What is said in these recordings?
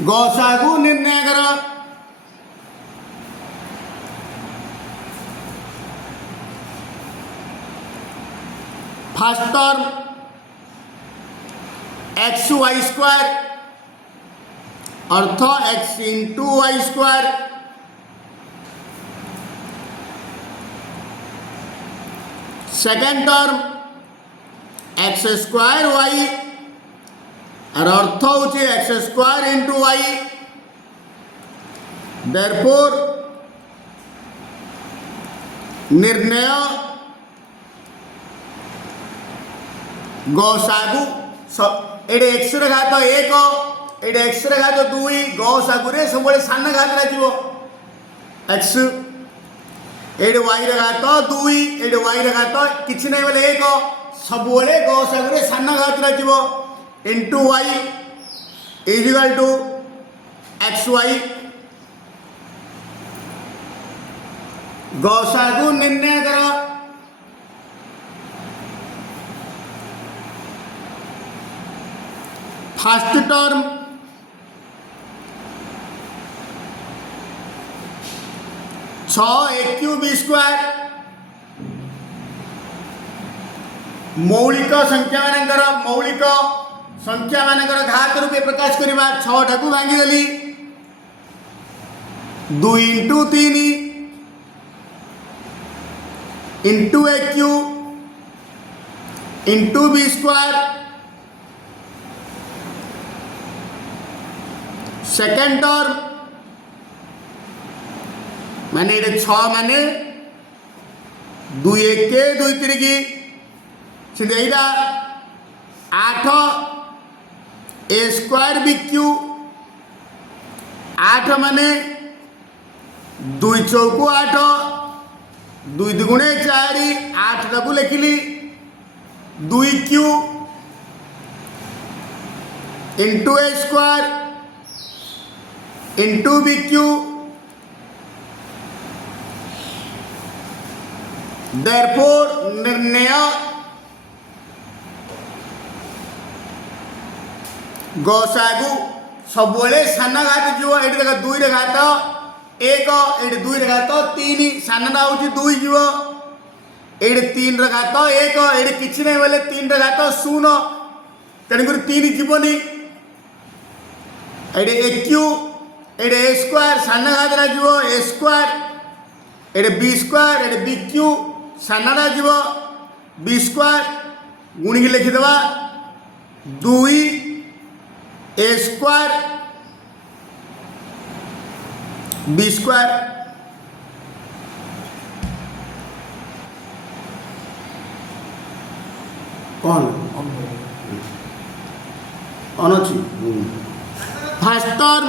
गौसागु निर्णय कर। First term x y square अर्थ x into y square. Second term x square y और अर्थ होची x square into y. Therefore निर्णय गौसागु एडे एक्स रे घात 1 एडे एक्स रे घात 2 गौसागु रे सब सान घात रहिबो एक्स। एडे वाई रे घात 2 एडे वाई रे घात किछि नै बोले 1 सब गौसागु रे सान घात रहिबो into y is equal to x y. गौसागु निर्णय करो। फर्स्ट टर्म बी स्क्वायर मौलिक संख्या मानकर घात रूपे प्रकाश करवा 6 टाकू भांगीदेली 2 into 3 into a cube into b square. Second term माने 6 माने 2 1 2 3 की सीधा 8 ए स्क्वायर बी क्यू 8 माने 2 चौको 8 2 दुगुणे 4 8 टाकू लिखिली 2 cube into a square into b cube. Therefore निर्णय गौसागु सब सान घात जीव ये देख 2 रे घात 1 ये 2 रे घात 3 सानटा हूँ 2 जीव ये 3 रे घात 1 ये किसी नहीं बोले 3 रे घात 0 तेणुक 3 जीवनी ये ए क्यू ये ए स्क्वायर सान घात जीव ए स्क्वायर ये बी स्क्वायर ये बी क्यू सानटा जीव बी स्क्वायर गुणिकी लिखिदेवा 2 ए स्क्वायर बी स्क्वायर। कौन कौन अच्छी फर्स्ट टर्म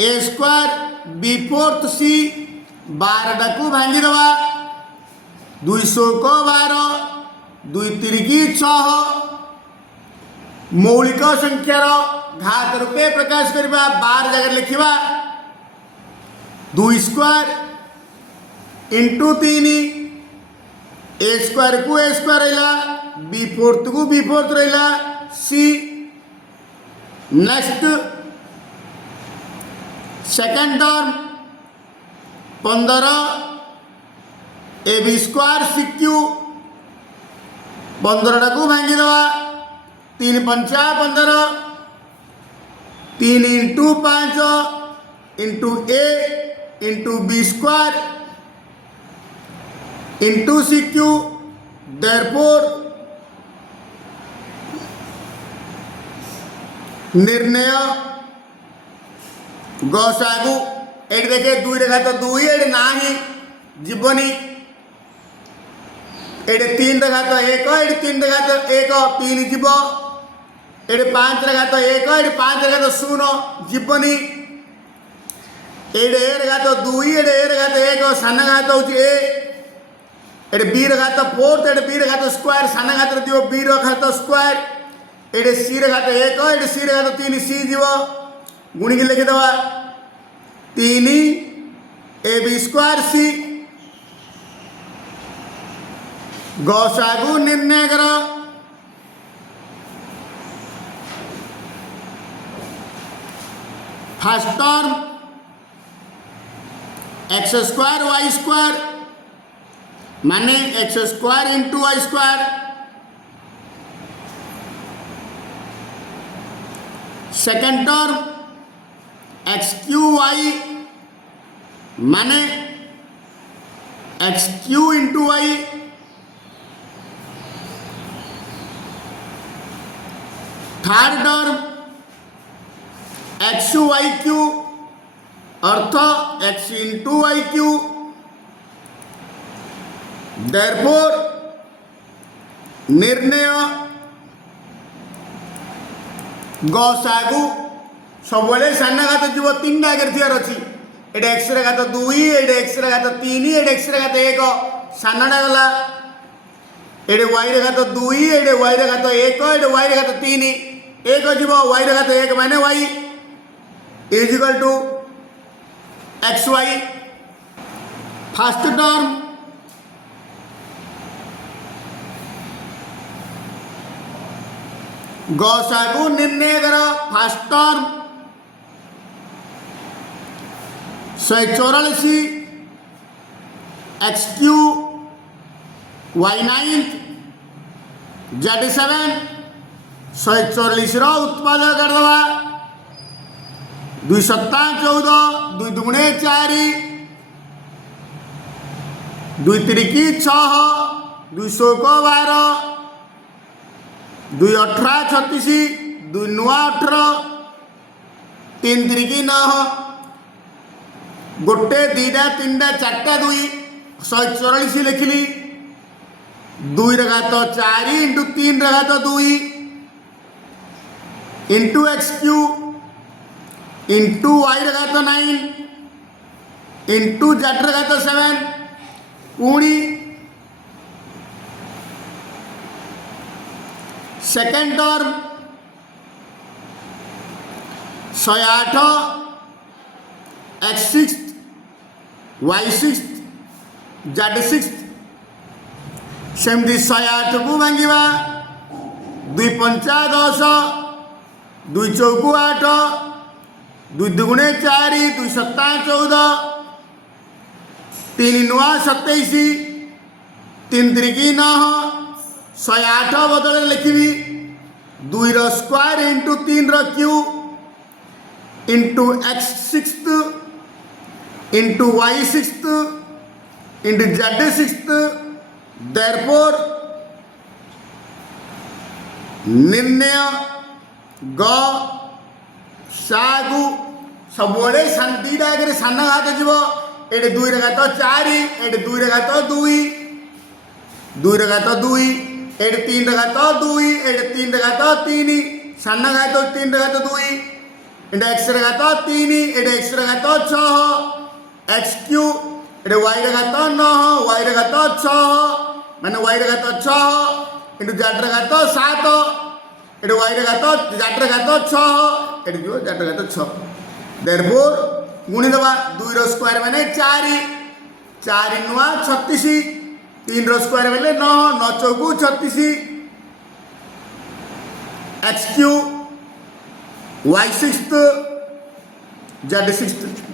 ए स्क्वायर बी फोर्थ सी 12 टाकू भांगी दवा 200 को 12 2 3 की 6 मौलिक संख्यार घात रूपे प्रकाश करवा 12 जगह लिखा 2 स्क्वायर इंटू 3 ए स्क्वायर को ए स्क्वायर रहा बी फोर्थ को बी फोर्थ रहा c. Next second term 15 a b square c cube 15 टाकू भांगी दवा 3 पंचा 15 3 into 5 into a into b square into c cube. Therefore निर्णय गौसागु ये देखे 2 रे घात 2 ये ना जीवनी ये 3 रे घात 1 ये 3 रे घात 1 3 जीव ये 5 रे घात 1 ये 5 रे घात 0 जीवनी ये रे घात 2 ये रे घात 1 सान घात हूँ ये बी रे घात 4 ये बी रे घात स्क्वायर सान घात दिव बी रे घात स्क्वायर ये सी रे घात 1 ये सी रे घात 3 सी जीव गुणिकी लिखिदेवा 3 ए बी स्क्वायर सी गौसागु निर्णय कर। First term x square y square माने x square into y square. Second term x cube y माने x Q into y. Third term x y cube अर्थ x into y cube. Therefore निर्णय गसागु सब सान घात जीव तीन आगे थी अच्छी ये एक्स घात 2 ये एक्स घात 3 ये एक्स घात 1 सानटा गला ये वाई घात 2 ये वाई घात 1 ये वाई घात 3 1 जीव वाई घात 1 माने y is equal to x y. First term गसागु निर्णय कर। First term 184 x cube y 9 z 7 144 उत्पाद करदे 2 सत्ता 14 2 दुगुणे 4 2 तिरिकी 6 2 16 12 2 18 36 2 9 18 3 तिरिकी 9 गोटे दीटा तीनटा चार्टा 2 144 लिखिली 2 घात 4 इंटू 3 घात 2 into x Q into y घात 9 इंटू जेड घात 7 पुणी second term 108 x 6 y 6 z 6 सेमती 108 को भांगा 2 पंचा 10 2 चौकु 8 2 दुगुणे 4 2 सत्ता 14 3 9 27 3 तिरिकी 9 108 बदल लिखी 2 square into 3 q into x 6 into y 6 into z 6। Therefore निर्णय ग सागु सब दीटा आगे सान घात जीव ये 2 घात 4 ये 2 घात 2 2 घात 2 ये 3 घात 2 ये 3 घात 3 सान घात 3 घात 2 ये एक्स घात 3 ये एक्स घात 6 एक्स क्यू ये वाई घात 9 वाई घात 6 माने वाई घात 6 इंटू जेड घात 7 ये वाई घात जेड घात 6 ये जो जेड घात 6। देयरफॉर गुणी दबा 2 स्क्वायर माने 4 4 9 36 3 स्क्वायर बेले 9 9 चौकु 36 एक्स क्यू वाई 6 जेड 6।